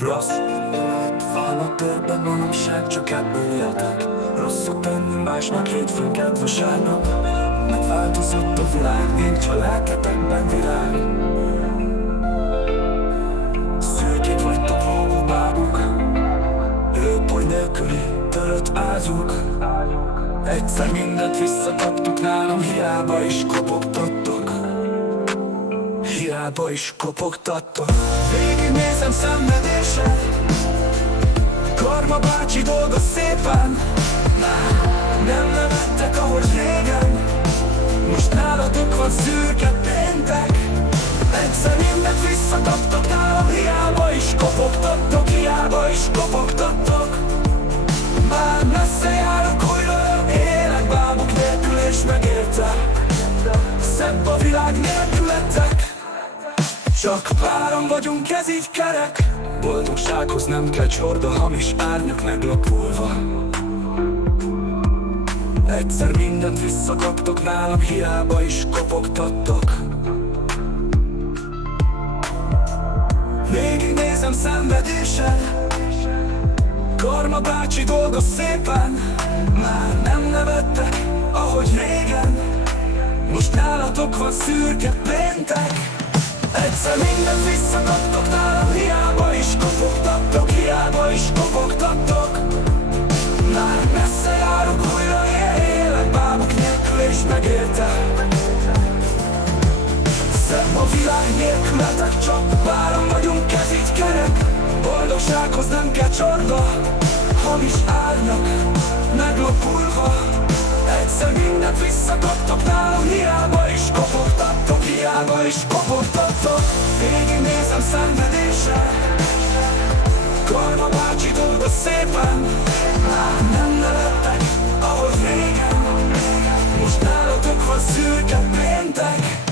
Rossz vannak többen, manapság csak ebből éltek. Rosszat tenni másnak hétfőn, kedd vasárnap. Megváltozott a világ, nincs a lelketekben virág. Szőkék vagytok holó bábuk, őpoly nélküli törött ázuk. Egyszer mindent visszakaptuk nálam, hiába is kopogtattok. Hiába is kopogtattok. Végignézem szenvedéssel, Karma bácsi dolgoz szépen. Nem nevettek, ahogy régen, most nálatok van szürke péntek. Egyszer mindent visszakaptok nálam, hiába is kopogtattok. Hiába is kopogtattok. Már messze járok, újra élek bábuk nélkül, és megértem, szebb a világ nélkületek. Csak páran vagyunk, ez így kerek. Boldogsághoz nem kell csorda, hamis árnyak meglapulva. Egyszer mindent visszakaptok nálam, hiába is kopogtattok. Végignézem szenvedéssel, Karma bácsi dolgoz szépen. Már nem nevettek, ahogy régen, most nálatok van szürke péntek. Egyszer mindent visszakaptok nálam, hiába is kopogtattok. Hiába is kopogtattok. Már messze járok, újra élek bábuk nélkül, és megértem, szebb a világ nélkületek. Csak páran vagyunk, ez így kerek. Boldogsághoz nem kell csorda, hamis árnyak meglopulva. Egyszer mindent visszakaptok nálam, hiába is kopogtattok. Hiába is kopogtattok. Végignézem szenvedéssel, Karma bácsi dolgoz szépen. Nem nevettek, ahogy régen, most nálatok van szürke péntek.